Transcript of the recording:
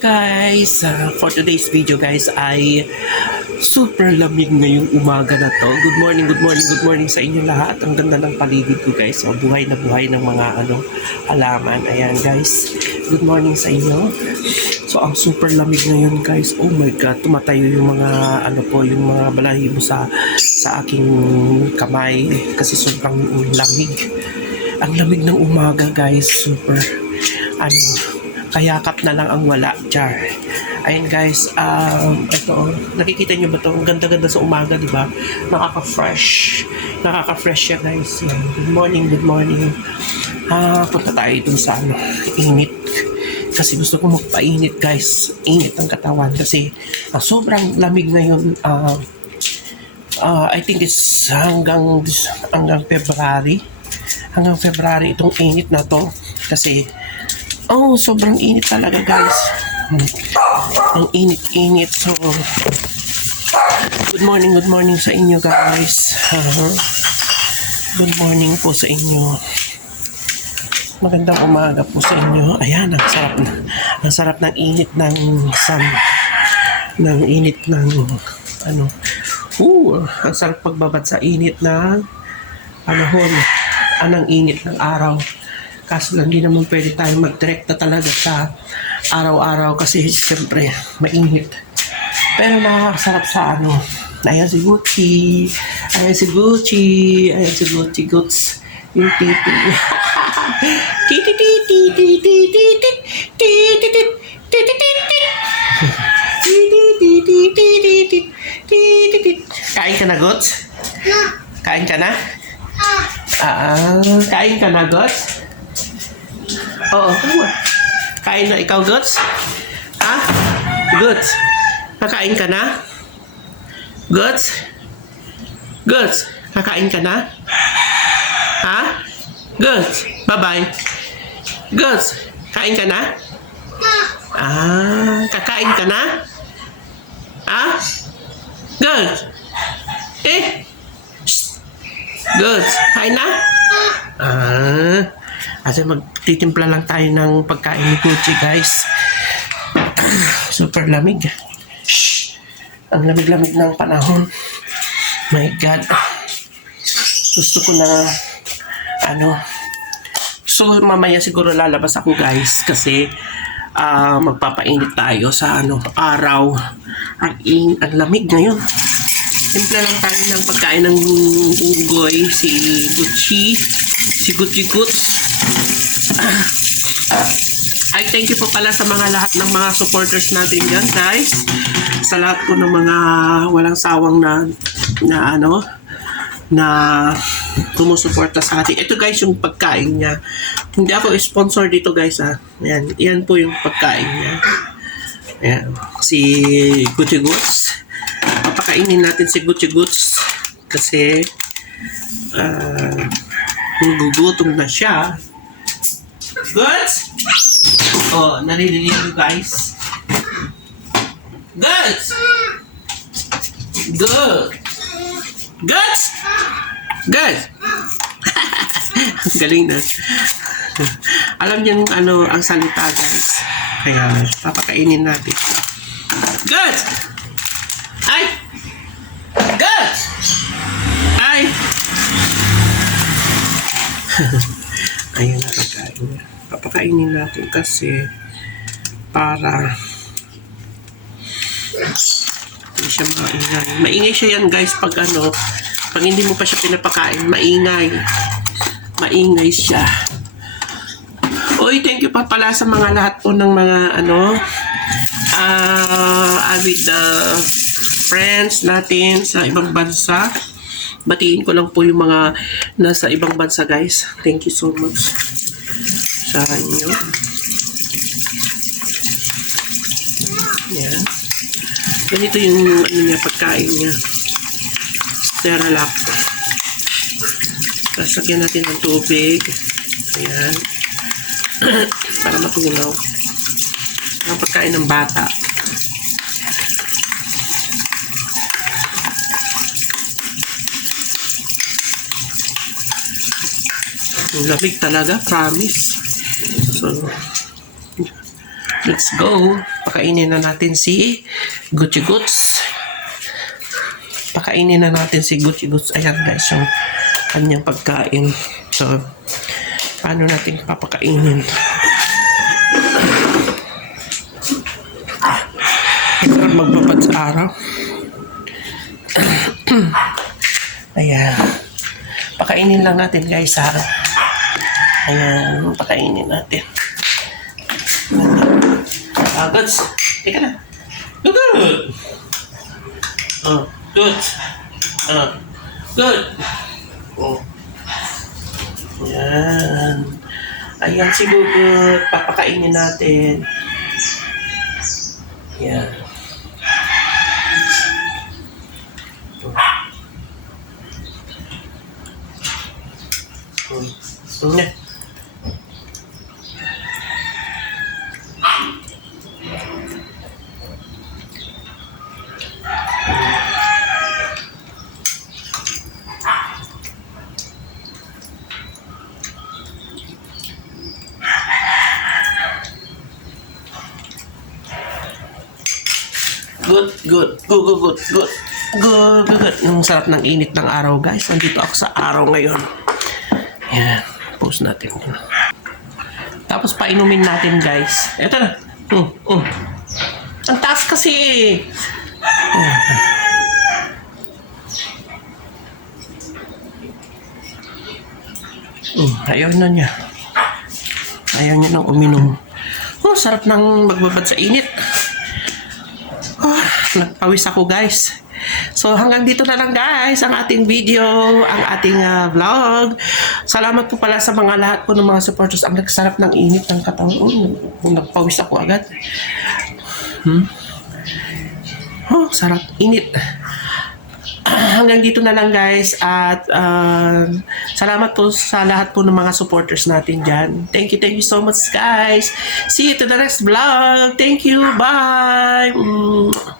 guys, uh, for today's video guys ay super lamig ngayong umaga na to. Good morning, good morning, good morning sa inyo lahat. Ang ganda ng paligid ko guys. So, buhay na buhay ng mga ano, halaman. Ayan guys, good morning sa inyo. So ang super lamig ngayon guys. Oh my god, tumatayo yung mga ano po, yung mga balahibo sa sa aking kamay kasi sobrang lamig. Ang lamig ng umaga guys, super ano, kayakap na lang ang wala, char. Ayun guys, um, ito, nakikita nyo ba ito? Ang ganda-ganda sa umaga, di ba? Nakaka-fresh. Nakaka-fresh siya guys. Good morning, good morning. Ah, punta tayo dun sa ano, init. Kasi gusto ko magpainit guys. Init ang katawan kasi ah, sobrang lamig ngayon. Ah, ah, I think it's hanggang hanggang February. Hanggang February itong init na to. Kasi Oh, sobrang init talaga, guys. Ang init-init. So, good morning, good morning sa inyo, guys. Uh-huh. Good morning po sa inyo. Magandang umaga po sa inyo. Ayan, ang sarap na. Ang sarap ng init ng sun. Ng init ng ano. Uh, ang sarap pagbabad sa init na panahon. Anong init ng araw. Kaso lang, hindi naman pwede tayo mag-direkta talaga sa araw-araw kasi siyempre mainit. Pero nakakasarap sa ano. Ayan si Gucci. Ayan si Gucci. Ayan si Gucci Goods. Yung titi. Titi titi titi titi titi titi titi titi Kain ka na, Goods? Kain ka na? Ah, kain ka na, Goods? Oo. Kain na ikaw, Guts? Ha? Guts? Kakain ka na? Guts? Guts? Kakain ka na? Ha? Guts? Bye-bye. Guts? Kain ka na? Ah, kakain ka na? Ha? Guts? Eh? Shh. Guts? Kain na? Ah. Kasi magtitimpla lang tayo ng pagkain ni Gucci, guys. Super lamig. Shh! Ang lamig-lamig ng panahon. My God. Gusto ko na, ano, so mamaya siguro lalabas ako, guys, kasi ah magpapainit tayo sa ano, araw. Ang, in, ang lamig ngayon. Timpla lang tayo ng pagkain ng unggoy, si Gucci, si Gucci Goods. Ay, thank you po pala sa mga lahat ng mga supporters natin dyan, guys. Sa lahat po ng mga walang sawang na, na ano, na sumusuporta sa atin. Ito guys, yung pagkain niya. Hindi ako sponsor dito guys ha. Yan, yan po yung pagkain niya. Yan. Si Gucci Goods. Papakainin natin si Gucci Goods kasi uh, gugutom na siya. Goods? Oh, naririnig nyo guys. Goods! Good! Goods! Good! Galing na. Alam niyo ano ang salita guys. Kaya papakainin natin. Good! Ay! Good! Ay! Ayun na pagkain niya. Papakainin natin kasi para hindi siya maingay. Maingay siya yan guys pag ano, pag hindi mo pa siya pinapakain, maingay. Maingay siya. Uy, thank you pa pala sa mga lahat po ng mga ano, ah, avid uh, friends natin sa ibang bansa. Batiin ko lang po yung mga nasa ibang bansa guys. Thank you so much sa inyo. Yan. Ganito yung ano niya, pagkain niya. Steralak. Tapos natin ng tubig. Ayan. Para matunaw. Ang pagkain ng bata. Ang lamig talaga, promise. So, let's go. Pakainin na natin si Gucci Goods. Pakainin na natin si Gucci Goods. Ayan guys, yung kanyang pagkain. So, paano natin papakainin? Sarap magbabad sa araw. Ayan. Pakainin lang natin guys ha. Ayan, pakainin natin. Ah, goods. Teka na. Good. Oh, good. Ah, good. Oh. Ayan. Ayan si Gugut. Papakainin natin. Ayan. Hmm. Hmm. Good, good, good, good, good, good. Good, good, good. Yung sarap ng init ng araw, guys. Nandito ako sa araw ngayon. Yan. Post natin. Tapos painumin natin, guys. Ito na. Mm, mm. Ang taas kasi eh. Mm, ayaw na niya. Ayaw niya nang uminom. Oh, sarap ng magbabad sa init. Nagpawis ako guys. So hanggang dito na lang guys ang ating video, ang ating ah, vlog. Salamat po pala sa mga lahat po ng mga supporters. Ang nagsarap ng init ng katawan. Oh, nagpawis ako agad. Hmm? Oh, sarap. Init. Hanggang dito na lang guys at ah, salamat po sa lahat po ng mga supporters natin dyan. Thank you, thank you so much guys. See you to the next vlog. Thank you. Bye. Mm.